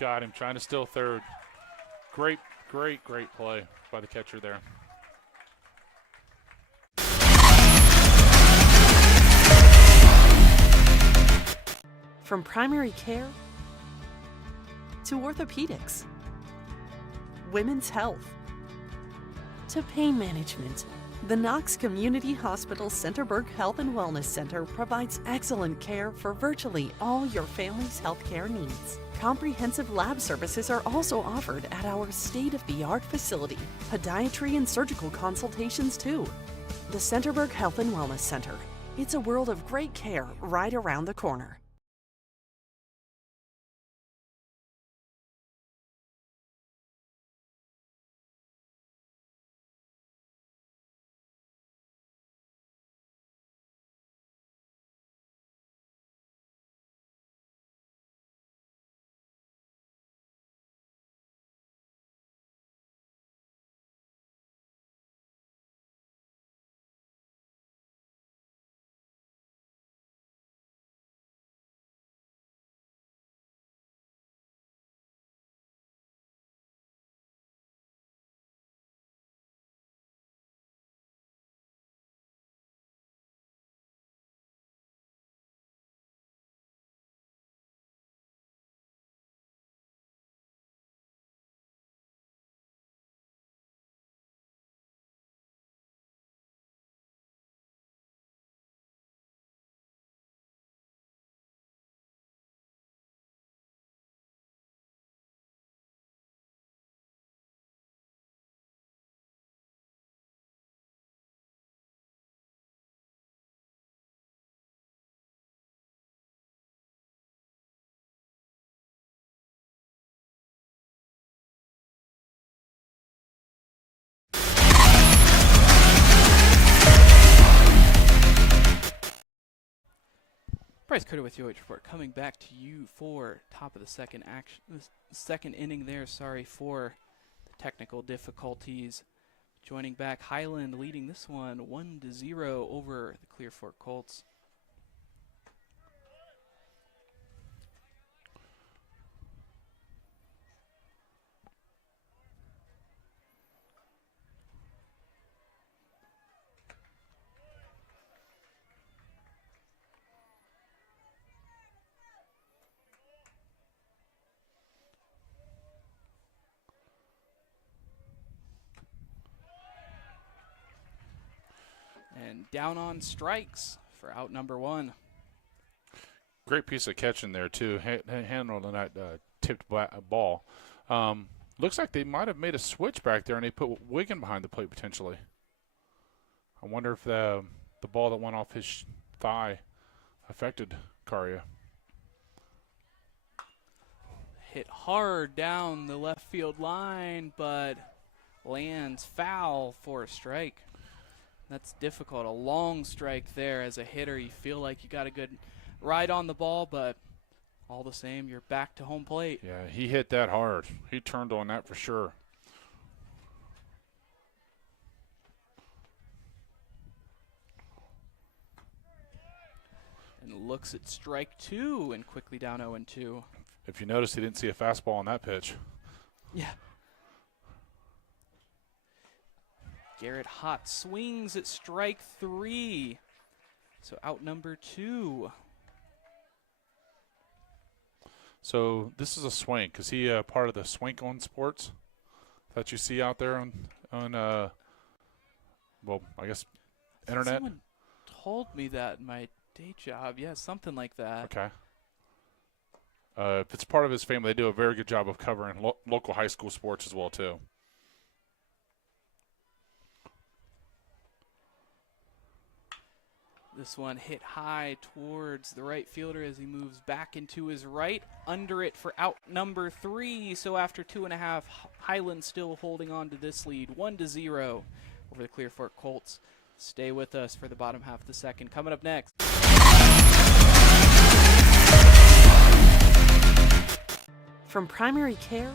Got him, trying to steal third. Great play by the catcher there. From primary care to orthopedics, women's health to pain management, the Knox Community Hospital Centerburg Health and Wellness Center provides excellent care for virtually all your family's healthcare needs. Comprehensive lab services are also offered at our state-of-the-art facility. Podiatry and surgical consultations too. The Centerburg Health and Wellness Center. It's a world of great care right around the corner. Bryce Cutter with the OH.REPORT, coming back to you for top of the second second inning there. Sorry for the technical difficulties. Joining back, Highland leading this one 1-0 over the Clear Fork Colts. And down on strikes for out number one. Great piece of catching there, too. Handling that tipped ball. Looks like they might have made a switch back there, and they put Wiggin behind the plate potentially. I wonder if the ball that went off his thigh affected Caria. Hit hard down the left field line, but lands foul for a strike. That's difficult. A long strike there as a hitter. You feel like you got a good ride on the ball, but all the same, you're back to home plate. Yeah, he hit that hard. He turned on that for sure. And looks at strike two and quickly down 0-2. If you notice, he didn't see a fastball on that pitch. Yeah. Garrett Hott swings at strike three. So out number two. So this is a swank. Is he part of the Swank on Sports that you see out there on well, I guess internet? Someone told me that in my day job. Yeah, something like that. Okay. If it's part of his family, they do a very good job of covering local high school sports as well, too. This one hit high towards the right fielder as he moves back into his right. Under it for out number three. So after 2.5, Highland still holding on to this lead. 1-0 over the Clear Fork Colts. Stay with us for the bottom half of the second. Coming up next. From primary care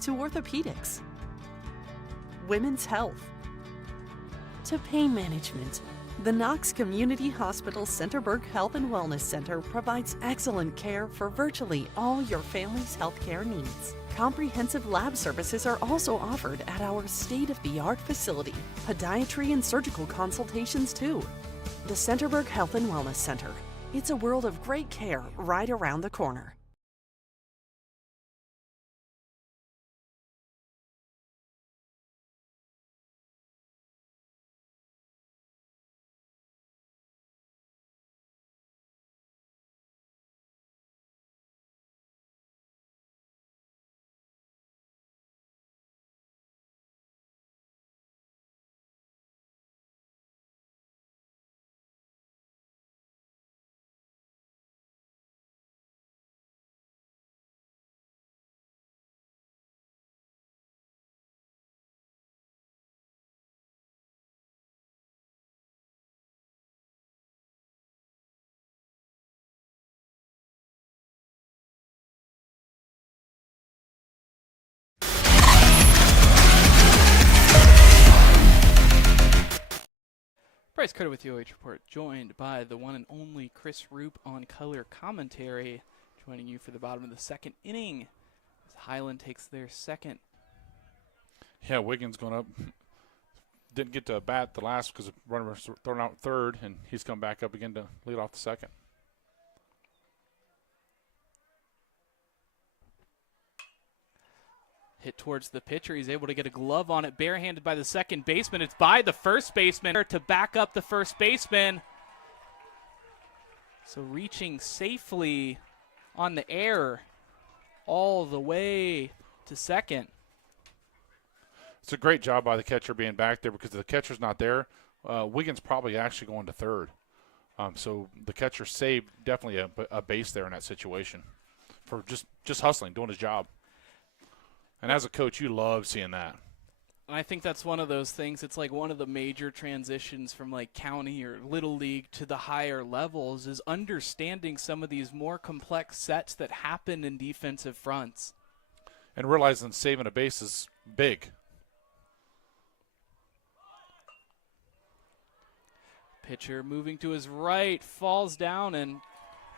to orthopedics, women's health to pain management, The Knox Community Hospital Centerburg Health and Wellness Center provides excellent care for virtually all your family's healthcare needs. Comprehensive lab services are also offered at our state-of-the-art facility. Podiatry and surgical consultations too. The Centerburg Health and Wellness Center. It's a world of great care right around the corner. Bryce Carter with the OH Report, joined by the one and only Chris Rupe on color commentary, joining you for the bottom of the second inning as Highland takes their second. Yeah, Wiggins going up. Didn't get to bat the last because the runner was thrown out third, and he's come back up again to lead off the second. Hit towards the pitcher. He's able to get a glove on it, barehanded by the second baseman. It's by the first baseman to back up the first baseman. So reaching safely on the air all the way to second. It's a great job by the catcher being back there because if the catcher's not there, Wiggins probably actually going to third. So the catcher saved definitely a base there in that situation for just hustling, doing his job. And as a coach, you love seeing that. And I think that's one of those things. It's like one of the major transitions from like county or little league to the higher levels is understanding some of these more complex sets that happen in defensive fronts. And realizing saving a base is big. Pitcher moving to his right, falls down and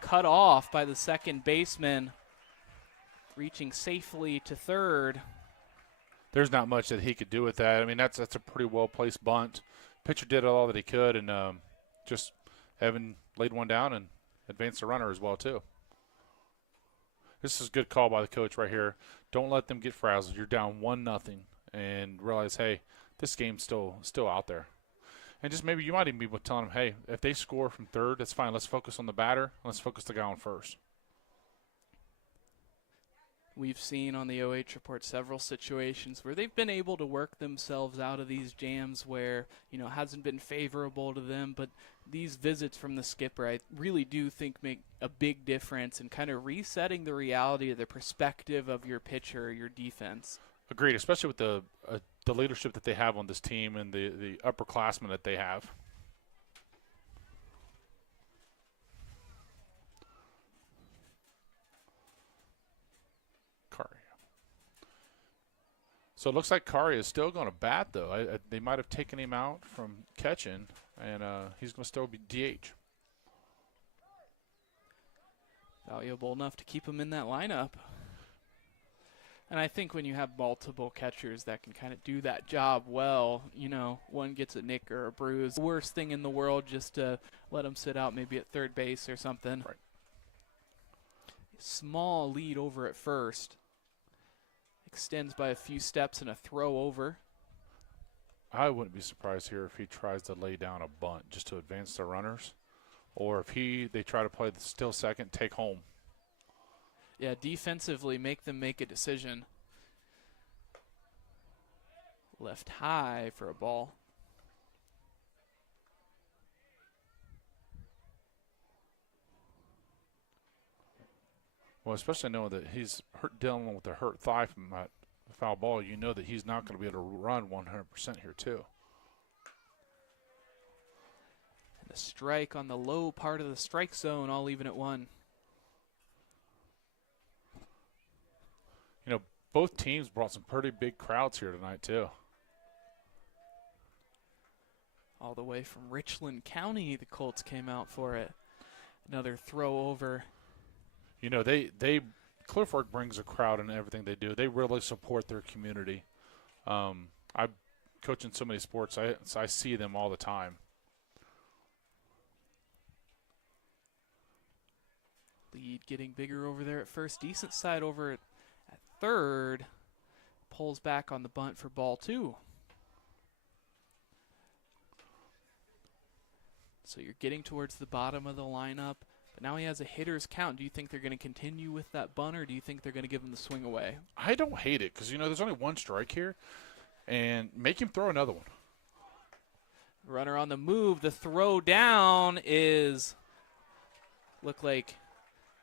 cut off by the second baseman. Reaching safely to third. There's not much that he could do with that. I mean, that's a pretty well-placed bunt. Pitcher did all that he could, and just Evan laid one down and advanced the runner as well, too. This is a good call by the coach right here. Don't let them get frazzled. You're down 1-0 and realize, hey, this game's still out there. And just maybe you might even be telling them, hey, if they score from third, that's fine. Let's focus on the batter. Let's focus the guy on first. We've seen on the OH Report several situations where they've been able to work themselves out of these jams where, hasn't been favorable to them. But these visits from the skipper, I really do think make a big difference in kind of resetting the reality of the perspective of your pitcher, your defense. Agreed, especially with the leadership that they have on this team and the upperclassmen that they have. So it looks like Kari is still going to bat, though. They might have taken him out from catching, and he's going to still be DH. Valuable enough to keep him in that lineup. And I think when you have multiple catchers that can kind of do that job well, one gets a nick or a bruise. Worst thing in the world just to let him sit out maybe at third base or something. Right. Small lead over at first. Extends by a few steps and a throw over. I wouldn't be surprised here if he tries to lay down a bunt just to advance the runners, or if they try to play the still second, take home. Yeah, defensively, make them make a decision. Left high for a ball. Well, especially knowing that he's dealing with a hurt thigh from that foul ball, you know that he's not going to be able to run 100% here too. And a strike on the low part of the strike zone, all even at 1. Both teams brought some pretty big crowds here tonight too. All the way from Richland County, the Colts came out for it. Another throw over. You know, Clear Fork brings a crowd in everything they do. They really support their community. I coach in so many sports, so I see them all the time. Lead getting bigger over there at first. Decent side over at third. Pulls back on the bunt for ball 2. So you're getting towards the bottom of the lineup, but now he has a hitter's count. Do you think they're going to continue with that bunt, or do you think they're going to give him the swing away? I don't hate it because, you know, there's only one strike here, and make him throw another one. Runner on the move. The throw down is look like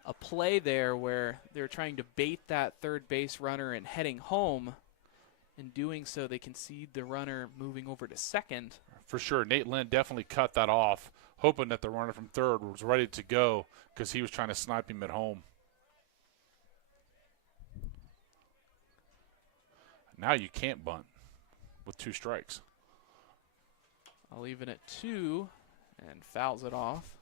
a play there where they're trying to bait that third base runner and heading home. In doing so, they concede the runner moving over to second. For sure. Nate Lynn definitely cut that off, hoping that the runner from third was ready to go because he was trying to snipe him at home. Now you can't bunt with 2 strikes. I'll leave it at 2 and fouls it off.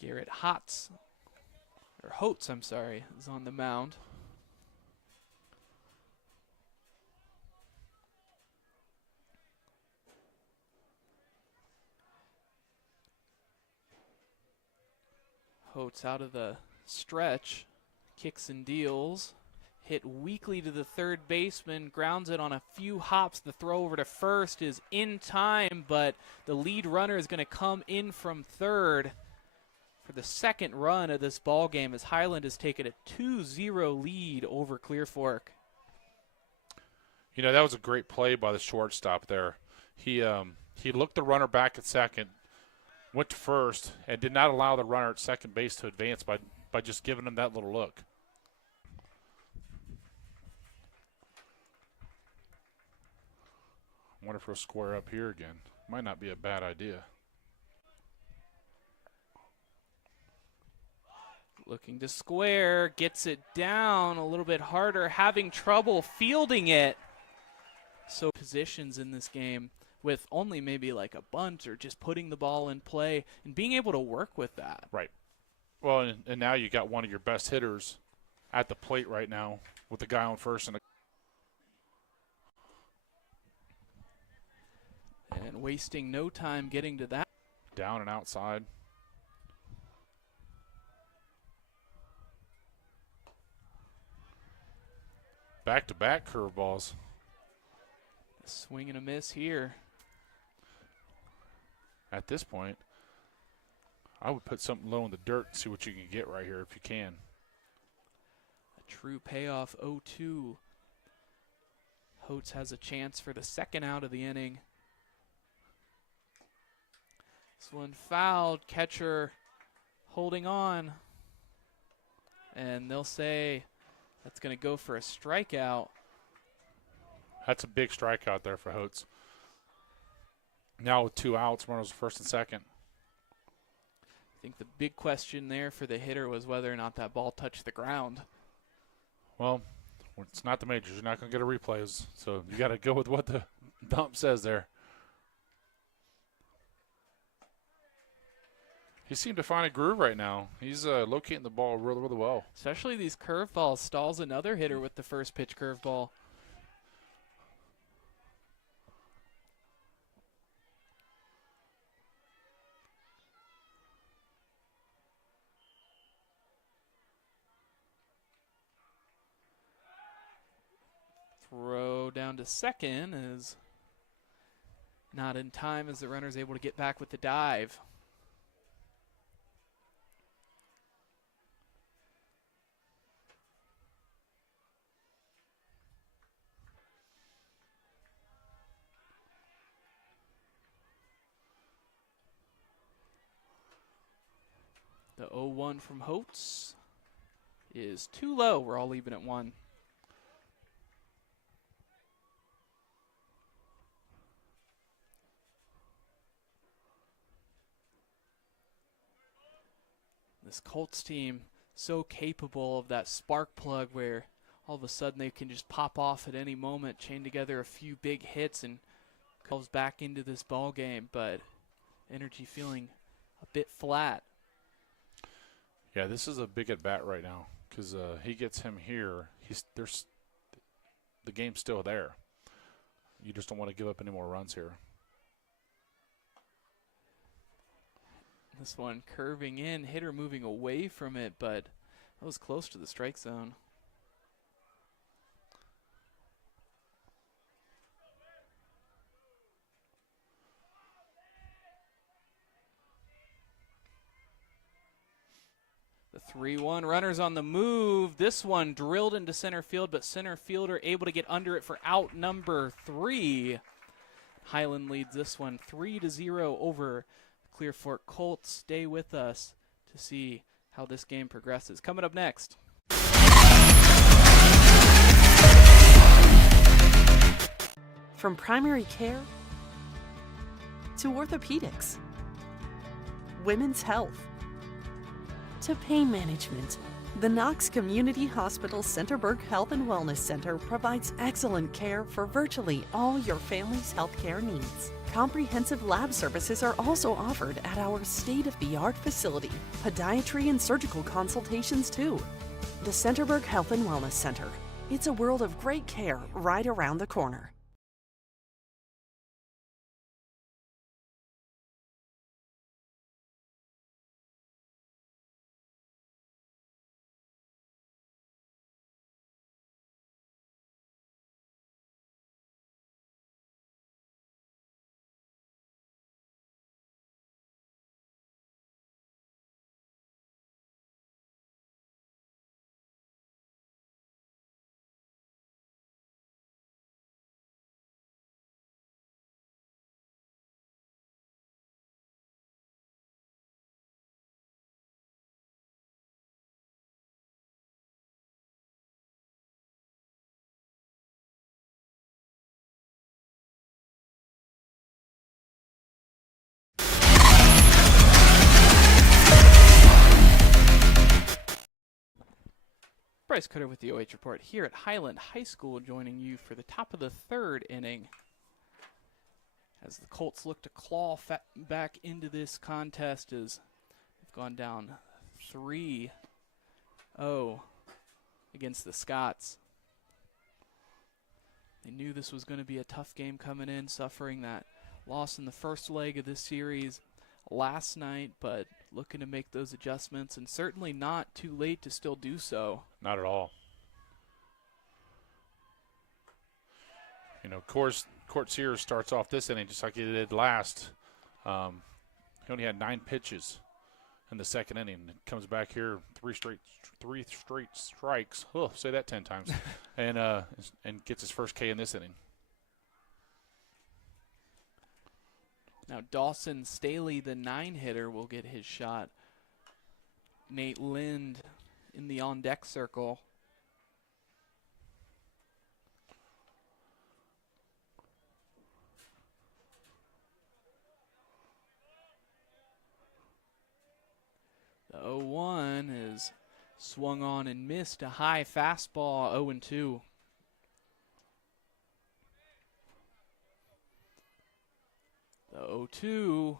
Garrett Hotz, is on the mound. Holtz out of the stretch, kicks and deals, hit weakly to the third baseman, grounds it on a few hops. The throw over to first is in time, but the lead runner is going to come in from third for the second run of this ball game as Highland has taken a 2-0 lead over Clear Fork. You know, that was a great play by the shortstop there. He looked the runner back at second, went to first, and did not allow the runner at second base to advance by just giving him that little look. I wonder if we'll square up here again. Might not be a bad idea. Looking to square, gets it down a little bit harder, having trouble fielding it. So positions in this game with only maybe like a bunt or just putting the ball in play and being able to work with that. Right. Well, and now you got one of your best hitters at the plate right now with the guy on first and wasting no time getting to that. Down and outside. Back-to-back curveballs. A swing and a miss here. At this point, I would put something low in the dirt and see what you can get right here if you can. A true payoff 0-2. Holtz has a chance for the second out of the inning. This one fouled. Catcher holding on. And they'll say that's going to go for a strikeout. That's a big strikeout there for Holtz. Now with 2 outs, runners first and second. I think the big question there for the hitter was whether or not that ball touched the ground. Well, it's not the majors. You're not going to get a replay, so you got to go with what the dump says there. He seemed to find a groove right now. He's locating the ball really, really well. Especially these curveballs. Stalls another hitter with the first pitch curveball. Throw down to second is not in time as the runner's able to get back with the dive. The 0-1 from Holtz is too low. We're all leaving at 1. This Colts team so capable of that spark plug where all of a sudden they can just pop off at any moment, chain together a few big hits, and goes back into this ball game. But energy feeling a bit flat. Yeah, this is a big at bat right now because he gets him here. The game's still there. You just don't want to give up any more runs here. This one curving in, hitter moving away from it, but that was close to the strike zone. The 3-1 runners on the move. This one drilled into center field, but center fielder able to get under it for out number 3. Highland leads this one 3-0 over Clear Fork Colts. Stay with us to see how this game progresses. Coming up next. From primary care to orthopedics, women's health to pain management, the Knox Community Hospital Centerburg Health and Wellness Center provides excellent care for virtually all your family's healthcare needs. Comprehensive lab services are also offered at our state-of-the-art facility. Podiatry and surgical consultations too. The Centerburg Health and Wellness Center. It's a world of great care right around the corner. Bryce Cutter with the OH Report here at Highland High School, joining you for the top of the 3rd inning as the Colts look to claw back into this contest as they've gone down 3-0 against the Scots. They knew this was going to be a tough game coming in, suffering that loss in the first leg of this series last night, but looking to make those adjustments, and certainly not too late to still do so. Not at all. You know, Court Sears starts off this inning just like he did last. He only had 9 pitches in the second inning. Comes back here, three straight strikes. Oh, say that 10 times, and gets his first K in this inning. Now Dawson Staley, the 9-hitter, will get his shot. Nate Lind in the on-deck circle. The 0-1 is swung on and missed. A high fastball, 0-2. The 0-2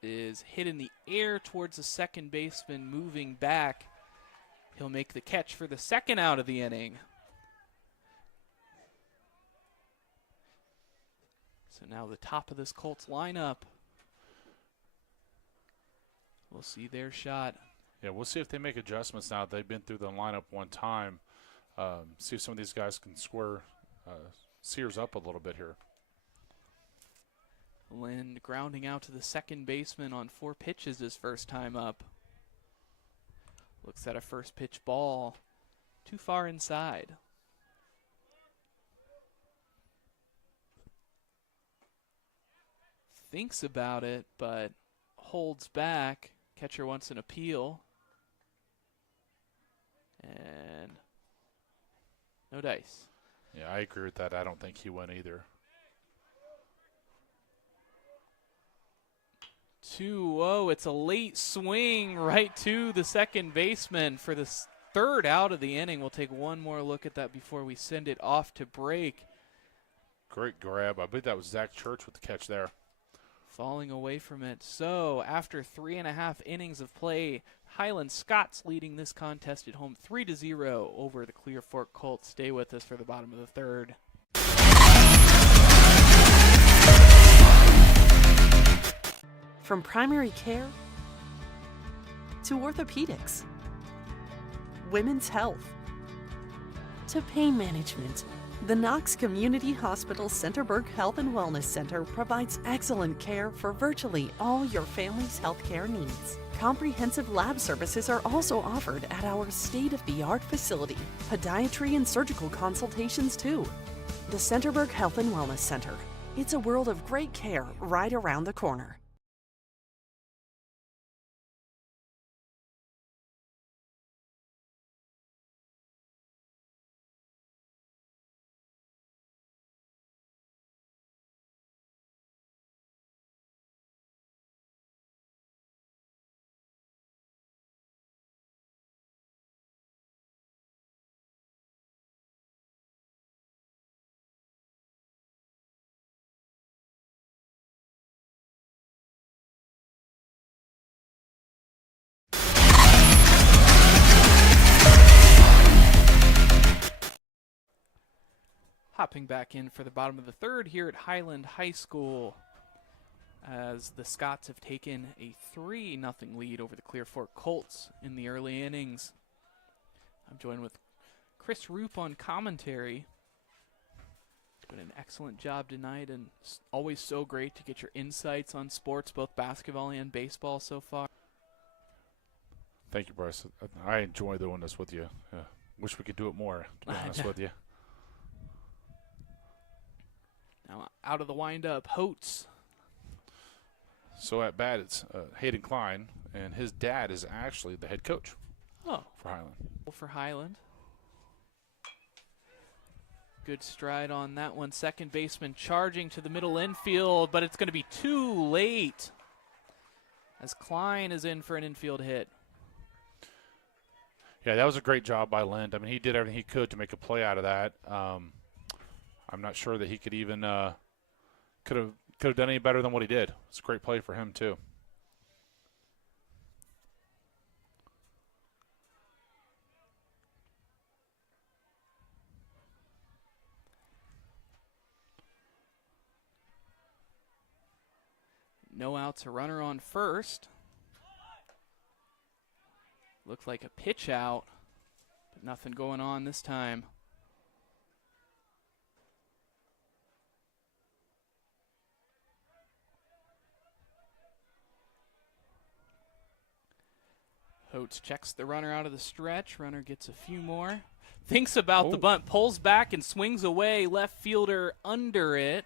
is hit in the air towards the second baseman, moving back. He'll make the catch for the second out of the inning. So now the top of this Colts lineup. We'll see their shot. Yeah, we'll see if they make adjustments now. They've been through the lineup one time. See if some of these guys can square Sears up a little bit here. Lind grounding out to the second baseman on 4 pitches his first time up. Looks at a first pitch ball too far inside. Thinks about it, but holds back. Catcher wants an appeal. And no dice. Yeah, I agree with that. I don't think he went either. 2-0. It's a late swing right to the second baseman for the third out of the inning. We'll take one more look at that before we send it off to break. Great grab. I believe that was Zach Church with the catch there. Falling away from it. So after 3.5 innings of play, Highland Scots leading this contest at home 3-0 over the Clear Fork Colts. Stay with us for the bottom of the third. From primary care to orthopedics, women's health to pain management, the Knox Community Hospital Centerburg Health and Wellness Center provides excellent care for virtually all your family's healthcare needs. Comprehensive lab services are also offered at our state-of-the-art facility. Podiatry and surgical consultations too. The Centerburg Health and Wellness Center. It's a world of great care right around the corner. Hopping back in for the bottom of the third here at Highland High School as the Scots have taken a 3-0 lead over the Clear Fork Colts in the early innings. I'm joined with Chris Rupe on commentary. Doing an excellent job tonight, and always so great to get your insights on sports, both basketball and baseball so far. Thank you, Bryce. I enjoy doing this with you. Wish we could do it more, to be honest with you. Now out of the windup, Holtz. So at bat, it's Hayden Klein, and his dad is actually the head coach for Highland. For Highland. Good stride on that one. Second baseman charging to the middle infield, but it's going to be too late as Klein is in for an infield hit. Yeah, that was a great job by Lind. I mean, he did everything he could to make a play out of that. I'm not sure that he could even could have done any better than what he did. It's a great play for him too. No outs, a runner on first. Looked like a pitch out, but nothing going on this time. Holtz checks the runner out of the stretch. Runner gets a few more. Thinks about the bunt, pulls back and swings away. Left fielder under it.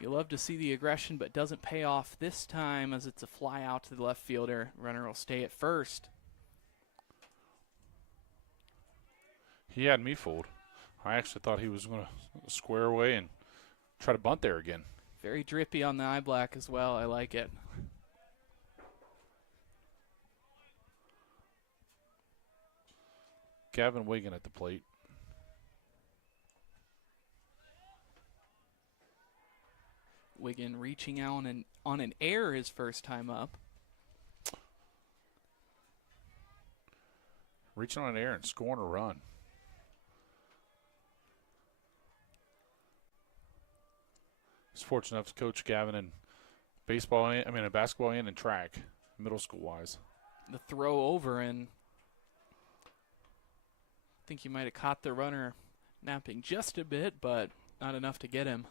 You love to see the aggression, but doesn't pay off this time as it's a fly out to the left fielder. Runner will stay at first. He had me fooled. I actually thought he was going to square away and try to bunt there again. Very drippy on the eye black as well. I like it. Gavin Wigan at the plate. Wigan reaching out on an error his first time up. Reaching on an error and scoring a run. He's fortunate enough to coach Gavin in basketball and in track, middle school wise. The throw over, and I think he might have caught the runner napping just a bit, but not enough to get him.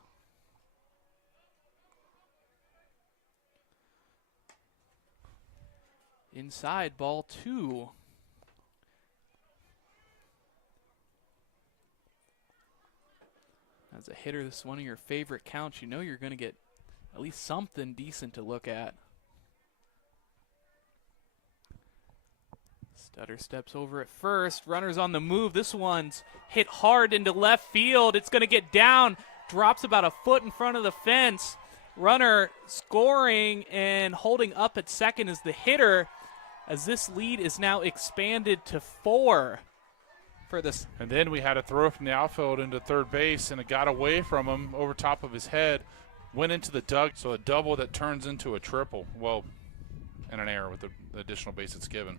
Inside, ball 2. As a hitter, this is one of your favorite counts. You know you're going to get at least something decent to look at. Stutter steps over at first. Runner's on the move. This one's hit hard into left field. It's going to get down. Drops about a foot in front of the fence. Runner scoring and holding up at second is the hitter. as this lead is now expanded to 4 for this. And then we had a throw from the outfield into third base, and it got away from him over top of his head, went into the dug, so a double that turns into a triple. Well, and an error with the additional base it's given.